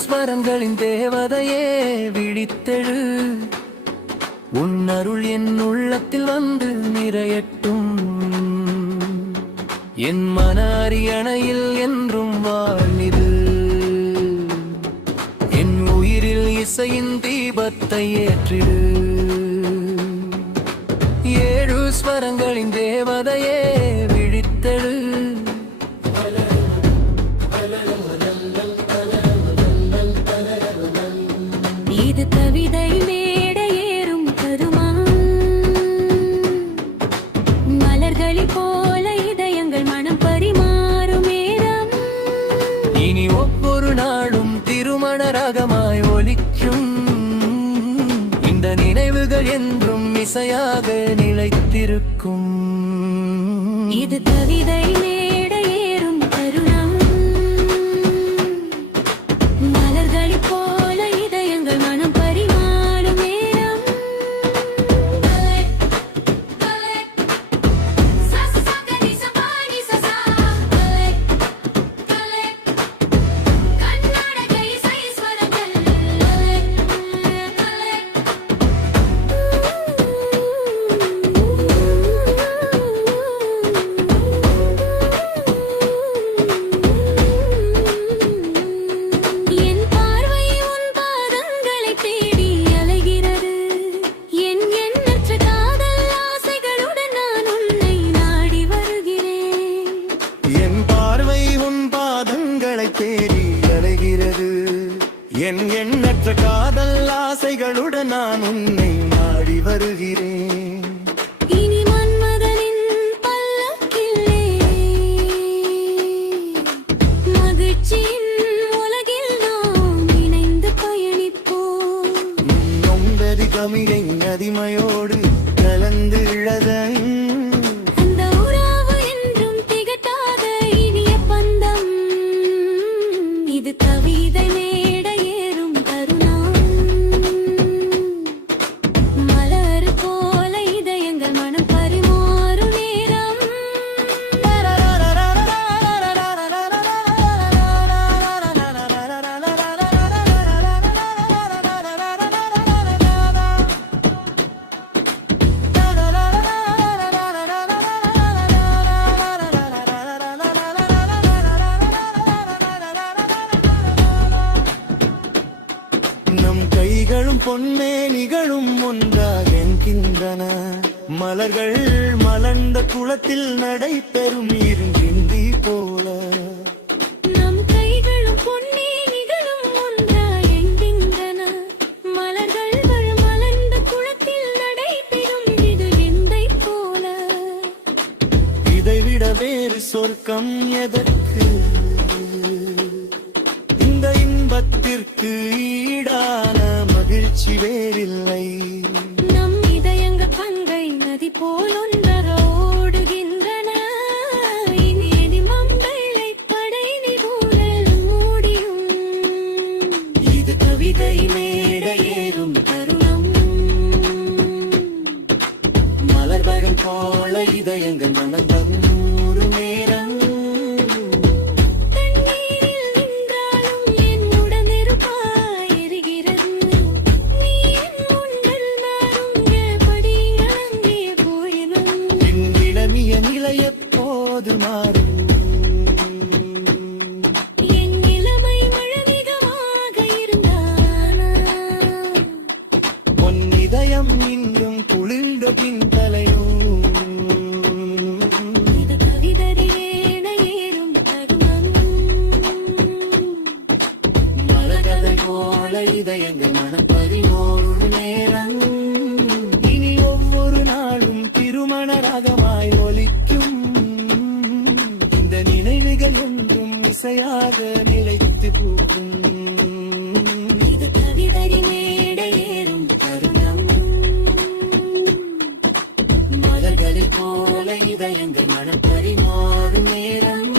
ஸ்வரங்களின் தேவதையே விழித்தெழு, உன் அருள் என் உள்ளத்தில் வந்து நிறையட்டும். என் மன அரியணையில் என்றும் வாழ்நிது, என் உயிரில் இசையின் தீபத்தை ஏற்றிடு. ஏழு ஸ்வரங்களின் தேவதையே விழித்தெழு. இது கவிதை மேடை ஏறும் கருமா, மலர்களில் போல இதயங்கள் மனம் பரிமாறும் நேரம். இனி ஒவ்வொரு நாளும் திருமண ராகமாய் ஒலிக்கும், இந்த நினைவுகள் என்றும் இசையாக நிலைத்திருக்கும். இது கவிதை மேடை ஏறும் தருணம், மலர்களில் போல இதயங்கள் மனம் பரிமாறும் நேரம். என் எண்ணற்ற காதல் ஆசைகளுடன் நான் உன்னை நாடி வருகிறேன். இனி மன்மதனின் பல்லக்கிலே மகிழ்ச்சியின் உலகில் நாம் இணைந்து பயணிப்போம். நொம்பதி தமிழை நதிமையோடு கலந்து இழத அந்த உறவு என்றும் திகட்டாத இனிய பந்தம். இது கவிதை மேடை ஏறும் தருணம், மலர் போல இதயங்கள் மனம் பரிமாறும் நேரம். நம் கைகளும் பொன்னே நிகழும் ஒன்றாக என்கின்றன. மலர்கள் மலர்ந்த குளத்தில் நடைபெறும் இருங்கின்றி போல. நம் கைகளும் பொன்னே நிகழும் ஒன்றாய் என்கின்றன. மலர்கள் மலர்ந்த குளத்தில் நடைபெறும் இது விந்தை போல. இதைவிட வேறு சொர்க்கம் எதற்கு? இந்த இன்பத்திற்கு ஈடான மகிழ்ச்சி வேறில்லை. நம் இதயங்கள் கங்கை நதி போல் ஒன்றரோடுகின்றன. இனி எதிமம் வெள்ளை படை நிபுணர் மூடியும். இது கவிதை மேடை ஏறும் தருணம், மலர்கள் போல இதயங்கள் மனந்தம் நூறு நேரம். தண்ணீரில் நின்றாலும் என்னுடன் இருப்பாய் எரிகிறது. நீ என் முன்கள் நாருங்க படிகள் அங்கே போயினும். என் இளமிய நிலை எப்போது மாறும்? என் இளமை மழமிகமாக இருந்தானா? பொன் இதயம் இன்னும் குளிர்ந்த பின் தலையும். இது கவிதை மேடை ஏறும் தருணம், மலர்கதை போல இதயங்கள் மனம் பரிமாறும் நேரம். இனி ஒவ்வொரு நாளும் திருமண ராகமாய் ஒலிக்கும், இந்த நினைவுகள் என்றும் இசையாக நிலைத்து பூக்கும். இது கவிதை மேடை ஏறும் தருணம், மலர்களில் போல இதயங்கள் மனம் பரிமாறும் நேரம்.